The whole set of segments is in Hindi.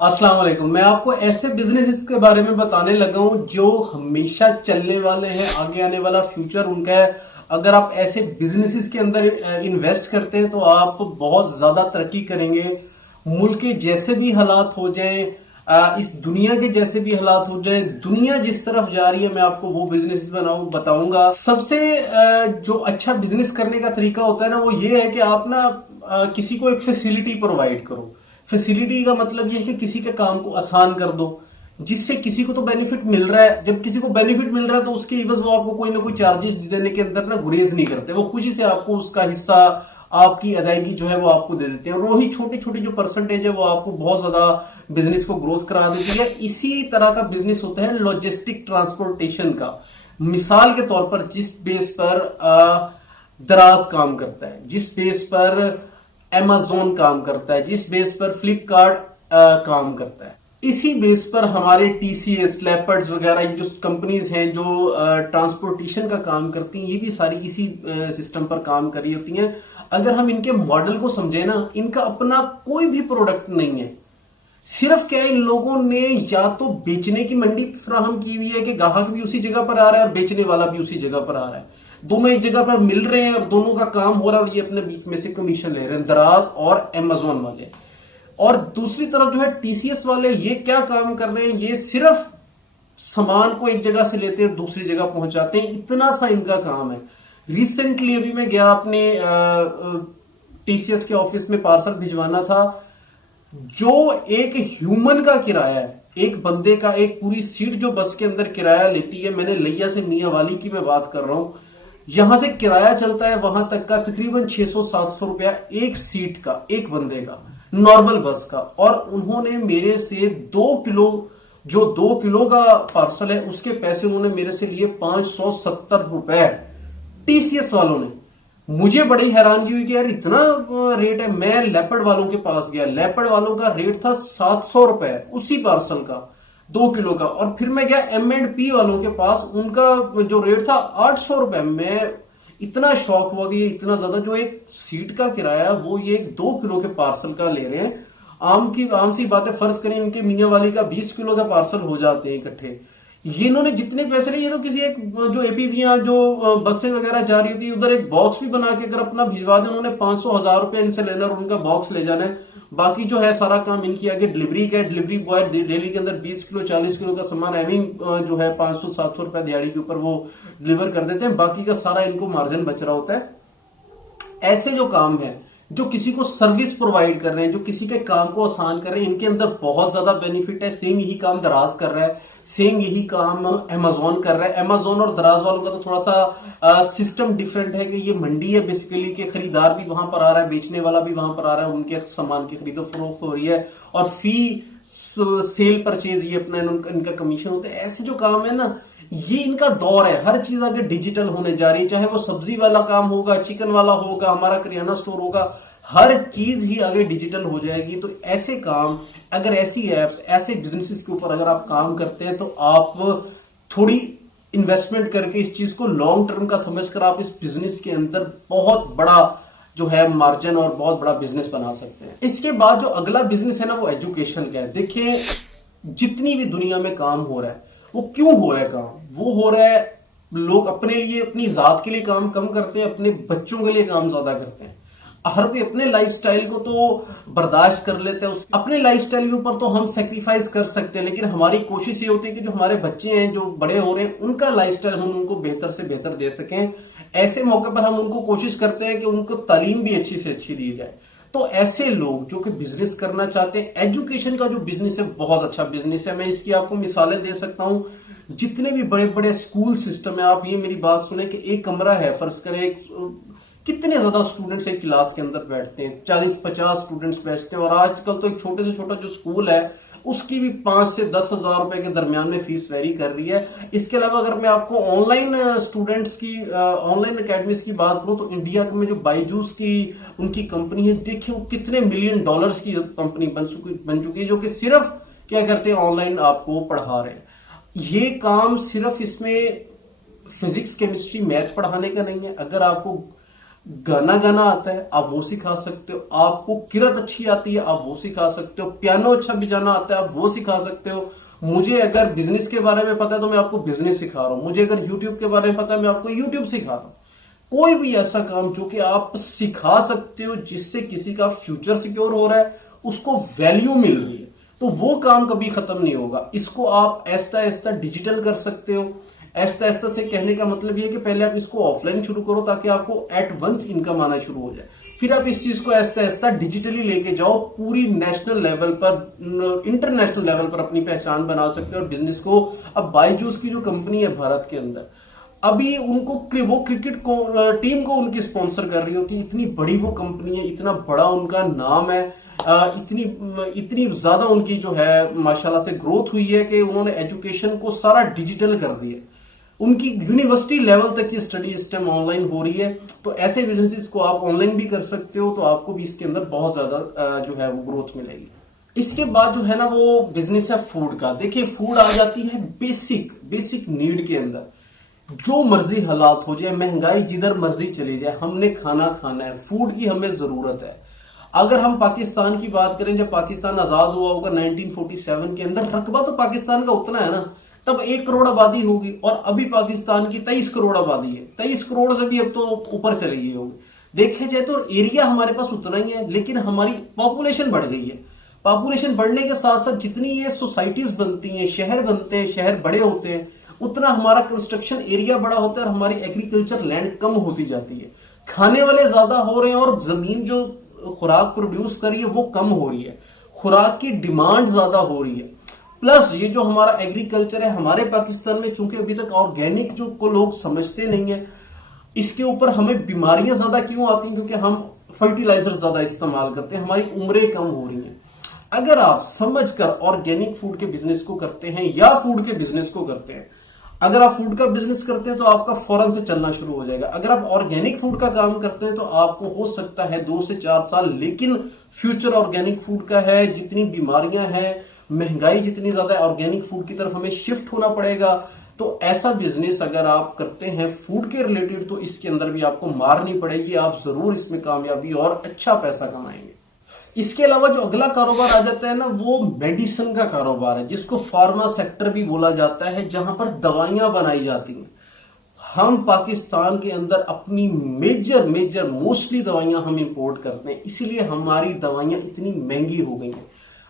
अस्सलाम वालेकुम। मैं आपको ऐसे बिजनेसेस के बारे में बताने लगा हूं जो हमेशा चलने वाले हैं, आगे आने वाला फ्यूचर उनका है। अगर आप ऐसे बिजनेसेस के अंदर इन्वेस्ट करते हैं तो आप बहुत ज्यादा तरक्की करेंगे। मुल्क के जैसे भी हालात हो जाएं, इस दुनिया के जैसे भी हालात हो जाएं, दुनिया जिस तरफ जा रही है मैं आपको वो बिजनेस बताऊंगा। सबसे जो अच्छा बिजनेस करने का तरीका होता है ना, वो ये है कि आप ना किसी को एक फैसिलिटी प्रोवाइड करो। फैसिलिटी का मतलब ये है कि किसी के काम को आसान कर दो, जिससे किसी को तो बेनिफिट मिल रहा है। जब किसी को बेनिफिट मिल रहा है तो उसके इवज वो आपको कोई ना कोई चार्जेस देने के अंदर ना गुरेज नहीं करते, वो खुशी से आपको उसका हिस्सा, आपकी अदायगी जो है वो आपको दे देते हैं। और वही छोटी छोटी जो परसेंटेज है वो आपको बहुत ज्यादा बिजनेस को ग्रोथ करा देती है। इसी तरह का बिजनेस होता है लॉजिस्टिक ट्रांसपोर्टेशन का। मिसाल के तौर पर जिस बेस पर दराज काम करता है, जिस बेस पर Amazon काम करता है, जिस बेस पर फ्लिपकार्ट काम करता है, इसी बेस पर हमारे टीसीएस, लेपर्ड्स वगैरह जो कंपनीज हैं जो ट्रांसपोर्टेशन का काम करती हैं, ये भी सारी इसी सिस्टम पर काम कर रही होती हैं। अगर हम इनके मॉडल को समझे ना, इनका अपना कोई भी प्रोडक्ट नहीं है। सिर्फ क्या इन लोगों ने या तो बेचने की मंडी फ्राहम की हुई है कि ग्राहक भी उसी जगह पर आ रहा है और बेचने वाला भी उसी जगह पर आ रहा है, दोनों एक जगह पर मिल रहे हैं और दोनों का काम हो रहा है और ये अपने बीच में से कमीशन ले रहे हैं, दराज और Amazon वाले। और दूसरी तरफ जो है टीसीएस वाले, ये क्या काम कर रहे हैं, ये सिर्फ सामान को एक जगह से लेते हैं दूसरी जगह पहुंचाते हैं, इतना सा इनका काम है। रिसेंटली अभी मैं गया अपने टीसीएस के ऑफिस में पार्सल भिजवाना था। जो एक ह्यूमन का किराया है, एक बंदे का, एक पूरी सीट जो बस के अंदर किराया लेती है, मैंने लिया से मियां वाली की मैं बात कर रहा हूं, यहां से किराया चलता है वहां तक का तकरीबन 600-700 रुपया एक सीट का, एक बंदे का, नॉर्मल बस का। और उन्होंने मेरे से 2 किलो, जो 2 किलो का पार्सल है उसके पैसे उन्होंने मेरे से लिए 570 रुपए, टीसीएस वालों ने। मुझे बड़ी हैरानगी हुई कि यार इतना रेट है। मैं लेपर्ड वालों के पास गया, लेपर्ड वालों का रेट था 700 रुपए उसी पार्सल का, 2 किलो का। और फिर मैं गया M&P वालों के पास, उनका जो रेट था 800 रुपए। मैं इतना शॉक हुआ कि ये इतना ज्यादा, जो एक सीट का किराया वो ये 2 किलो के पार्सल का ले रहे हैं। आम सी बात है, फर्ज करें इनके मियां वाली का 20 किलो का पार्सल हो जाते हैं इकट्ठे। ये इन्होंने जितने पैसे लिए, ये तो किसी एक जो एपीवीआं जो बसें वगैरह जा रही थी उधर एक बॉक्स भी बना के अगर अपना भिजवा दें, उन्होंने 500-1000 रुपए इनसे लेना और उनका बॉक्स ले जाना है। बाकी जो है सारा काम इनकी आगे डिलीवरी का है। डिलीवरी बॉय डेली के अंदर 20 किलो 40 किलो का सामान एवं जो है 500-700 रुपए दिहाड़ी के ऊपर वो डिलीवर कर देते हैं। बाकी का सारा इनको मार्जिन बच रहा होता है। ऐसे जो काम है, जो किसी को सर्विस प्रोवाइड कर रहे हैं, जो किसी के काम को आसान कर रहे हैं, इनके अंदर बहुत ज्यादा बेनिफिट है। सेम यही काम दराज कर रहा है, सेम यही काम Amazon कर रहा है। Amazon और दराज वालों का तो थोड़ा सा सिस्टम डिफरेंट है कि ये मंडी है बेसिकली, कि खरीदार भी वहां पर आ रहा है, बेचने वाला भी वहां पर आ रहा है, उनके सामान की खरीदो फरोख्त हो रही है और फी सेल परचेज ये अपना इनका कमीशन होता है। ऐसे जो काम है ना, ये इनका दौर है। हर चीज आगे डिजिटल होने जा रही है, चाहे वो सब्जी वाला काम होगा, चिकन वाला होगा, हमारा करियाना स्टोर होगा, हर चीज ही आगे डिजिटल हो जाएगी। तो ऐसे काम, अगर ऐसी एप्स, ऐसे बिजनेसेस के ऊपर अगर आप काम करते हैं तो आप थोड़ी इन्वेस्टमेंट करके इस चीज को लॉन्ग टर्म का समझकर आप इस बिजनेस के अंदर बहुत बड़ा जो है मार्जिन और बहुत बड़ा बिजनेस बना सकते हैं। इसके बाद जो अगला बिजनेस है ना, वो एजुकेशन का है। देखिए, जितनी भी दुनिया में काम हो रहा है, वो क्यों हो रहा है काम? वो हो रहा है, लोग अपने लिए, अपनी जात के लिए काम कम करते हैं, अपने बच्चों के लिए काम ज्यादा करते हैं। हर कोई अपने लाइफस्टाइल को तो बर्दाश्त कर लेते हैं, अपने लाइफस्टाइल के ऊपर तो हम सेक्रीफाइस कर सकते हैं, लेकिन हमारी कोशिश ये होती है कि जो हमारे बच्चे हैं, जो बड़े हो रहे हैं, उनका लाइफस्टाइल हम उनको बेहतर से बेहतर दे सकें। ऐसे मौके पर हम उनको कोशिश करते हैं कि उनको तालीम भी अच्छी से अच्छी दी जाए। तो ऐसे लोग जो कि बिजनेस करना चाहते हैं, एजुकेशन का जो बिजनेस है बहुत अच्छा बिजनेस है। मैं इसकी आपको मिसालें दे सकता हूं। जितने भी बड़े बड़े स्कूल सिस्टम है, आप ये मेरी बात सुने कि एक कमरा है, फर्ज करें, कितने ज्यादा स्टूडेंट्स एक क्लास के अंदर बैठते हैं, 40-50 स्टूडेंट्स बैठते हैं। और आजकल तो एक छोटे से छोटा जो स्कूल है उसकी भी 5 से 10 हजार रुपए के दरमियान में फीस वेरी कर रही है। इसके अलावा अगर मैं आपको ऑनलाइन स्टूडेंट्स की, ऑनलाइन अकेडमीज की बात करूं, तो इंडिया में जो बायजूस की उनकी कंपनी है, देखिए वो कितने $1 मिलियन की कंपनी बन चुकी है, जो कि सिर्फ क्या करते हैं, ऑनलाइन आपको पढ़ा रहे हैं। ये काम सिर्फ इसमें फिजिक्स, केमिस्ट्री, मैथ पढ़ाने का नहीं है। अगर आपको गाना गाना आता है आप वो सिखा सकते हो, आपको किरत अच्छी आती है आप वो सिखा सकते हो, पियानो अच्छा बजाना आता है आप वो सिखा सकते हो। मुझे अगर बिजनेस के बारे में पता है तो मैं आपको बिजनेस सिखा रहा हूं, मुझे अगर यूट्यूब के बारे में पता है मैं आपको यूट्यूब सिखा रहा हूं। कोई भी ऐसा काम जो कि आप सिखा सकते हो जिससे किसी का फ्यूचर सिक्योर हो रहा है, उसको वैल्यू मिल रही है, तो वो काम कभी खत्म नहीं होगा। इसको आप ऐसा ऐसा डिजिटल कर सकते हो। ऐसा ऐसा से कहने का मतलब ये है कि पहले आप इसको ऑफलाइन शुरू करो ताकि आपको एट वंस इनकम आना शुरू हो जाए, फिर आप इस चीज को ऐसा ऐसा डिजिटली लेके जाओ, पूरी नेशनल लेवल पर इंटरनेशनल लेवल पर अपनी पहचान बना सकते हो। और बिजनेस को अब बायजूस की जो कंपनी है भारत के अंदर, अभी उनको वो क्रिकेट टीम को उनकी स्पॉन्सर कर रही होती है, इतनी बड़ी वो कंपनी है, इतना बड़ा उनका नाम है, इतनी इतनी ज्यादा उनकी जो है माशाल्लाह से ग्रोथ हुई है कि उन्होंने एजुकेशन को सारा डिजिटल कर दिया। उनकी यूनिवर्सिटी लेवल तक की स्टडी इस टाइम ऑनलाइन हो रही है। तो ऐसे बिजनेसेस को आप ऑनलाइन भी कर सकते हो, तो आपको भी इसके अंदर बहुत ज्यादा जो है वो ग्रोथ मिलेगी। इसके बाद जो है ना वो बिजनेस है फूड का। देखिए फूड आ जाती है बेसिक नीड के अंदर। जो मर्जी हालात हो जाए, महंगाई जिधर मर्जी चली जाए, हमने खाना खाना है, फूड की हमें जरूरत है। अगर हम पाकिस्तान की बात करें, जब पाकिस्तान आजाद हुआ होगा 1947 के अंदर, रकबा तो पाकिस्तान का उतना है ना, तब 1 करोड़ आबादी होगी, और अभी पाकिस्तान की 23 करोड़ आबादी है। 23 करोड़ से भी अब तो ऊपर चली गई होगी। देखे जाए तो एरिया हमारे पास उतना ही है, लेकिन हमारी पॉपुलेशन बढ़ गई है। पॉपुलेशन बढ़ने के साथ साथ जितनी ये सोसाइटीज बनती हैं, शहर बनते हैं, शहर बड़े होते हैं, उतना हमारा कंस्ट्रक्शन एरिया बड़ा होता है और हमारी एग्रीकल्चर लैंड कम होती जाती है। खाने वाले ज्यादा हो रहे हैं और जमीन जो खुराक प्रोड्यूस कर रही है वो कम हो रही है, खुराक की डिमांड ज्यादा हो रही है। प्लस ये जो हमारा एग्रीकल्चर है हमारे पाकिस्तान में, चूंकि अभी तक ऑर्गेनिक जो को लोग समझते नहीं है, इसके ऊपर हमें बीमारियां ज्यादा क्यों आती हैं? क्योंकि हम फर्टिलाइजर ज्यादा इस्तेमाल करते हैं, हमारी उम्रें कम हो रही हैं। अगर आप समझकर ऑर्गेनिक फूड के बिजनेस को करते हैं या फूड के बिजनेस को करते हैं, अगर आप फूड का बिजनेस करते हैं तो आपका फौरन से चलना शुरू हो जाएगा। अगर आप ऑर्गेनिक फूड का काम करते हैं तो आपको हो सकता है 2 से 4 साल, लेकिन फ्यूचर ऑर्गेनिक फूड का है। जितनी बीमारियां हैं, महंगाई जितनी ज्यादा है, ऑर्गेनिक फूड की तरफ हमें शिफ्ट होना पड़ेगा। तो ऐसा बिजनेस अगर आप करते हैं फूड के रिलेटेड, तो इसके अंदर भी आपको मारनी पड़ेगी, आप जरूर इसमें कामयाबी और अच्छा पैसा कमाएंगे। इसके अलावा जो अगला कारोबार आ जाता है ना, वो मेडिसिन का कारोबार है, जिसको फार्मा सेक्टर भी बोला जाता है, जहां पर दवाइयां बनाई जाती हैं। हम पाकिस्तान के अंदर अपनी मेजर मोस्टली दवाइयां हम इंपोर्ट करते हैं, इसीलिए हमारी दवाइयां इतनी महंगी हो गई हैं।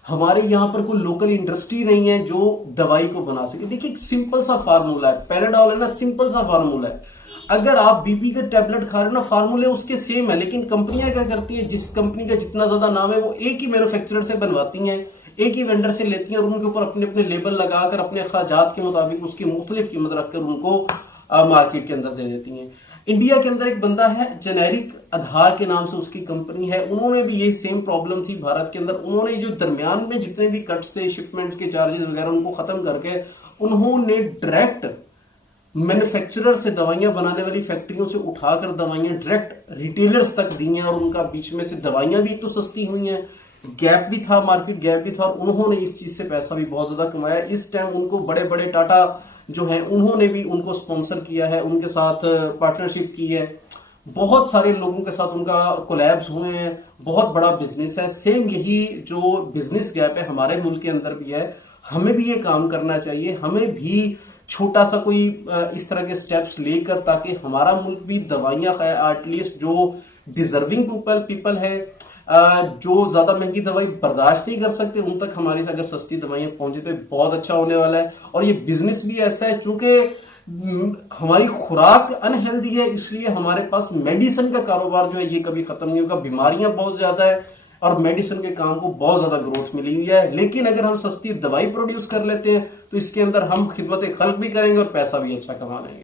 हमारे यहां पर कोई लोकल इंडस्ट्री नहीं है जो दवाई को बना सके। देखिए एक सिंपल सा फार्मूला है, पैराडॉल है ना, सिंपल सा फार्मूला है। अगर आप बीपी का टैबलेट खा रहे हो ना, फार्मूले उसके सेम है, लेकिन कंपनियां क्या करती है, जिस कंपनी का जितना ज्यादा नाम है वो एक ही मैन्युफैक्चरर से बनवाती हैं, एक ही वेंडर से लेती हैं, और उनके ऊपर अपने अपने लेबल लगाकर अपने अखराजात के मुताबिक उसकी मुख्तलिफ कीमत रखकर उनको मार्केट के अंदर दे देती हैं। इंडिया के अंदर एक बंदा है जेनेरिक आधार के नाम से उसकी कंपनी है, उन्होंने भी ये सेम प्रॉब्लम थी भारत के अंदर। उन्होंने जो दरमियान में जितने भी कट्स थे, शिपमेंट के चार्जेस वगैरह, उनको खत्म करके उन्होंने डायरेक्ट मैन्युफैक्चरर से दवाइयां बनाने वाली फैक्ट्रियों से उठाकर दवाइयां डायरेक्ट रिटेलर्स तक दी हैं, और उनका बीच में से दवाइयां भी तो सस्ती हुई हैं, गैप भी था, मार्केट गैप भी था, और उन्होंने इस चीज से पैसा भी बहुत ज्यादा कमाया। इस टाइम उनको बड़े बड़े टाटा जो है उन्होंने भी उनको स्पॉन्सर किया है, उनके साथ पार्टनरशिप की है, बहुत सारे लोगों के साथ उनका कोलैब्स हुए हैं, बहुत बड़ा बिजनेस है। सेम यही जो बिजनेस गैप है हमारे मुल्क के अंदर भी है, हमें भी ये काम करना चाहिए, हमें भी छोटा सा कोई इस तरह के स्टेप्स लेकर, ताकि हमारा मुल्क भी दवाइयां एटलीस्ट जो डिजर्विंग पीपल है, जो ज्यादा महंगी दवाई बर्दाश्त नहीं कर सकते, उन तक हमारी अगर सस्ती दवाइयां पहुंचे तो बहुत अच्छा होने वाला है। और ये बिजनेस भी ऐसा है, चूंकि हमारी खुराक अनहेल्दी है, इसलिए हमारे पास मेडिसिन का कारोबार जो है ये कभी खत्म नहीं होगा। बीमारियां बहुत ज्यादा है और मेडिसिन के काम को बहुत ज्यादा ग्रोथ मिली हुई है, लेकिन अगर हम सस्ती दवाई प्रोड्यूस कर लेते हैं तो इसके अंदर हम खिदमत खल्क भी करेंगे और पैसा भी अच्छा कमा लेंगे।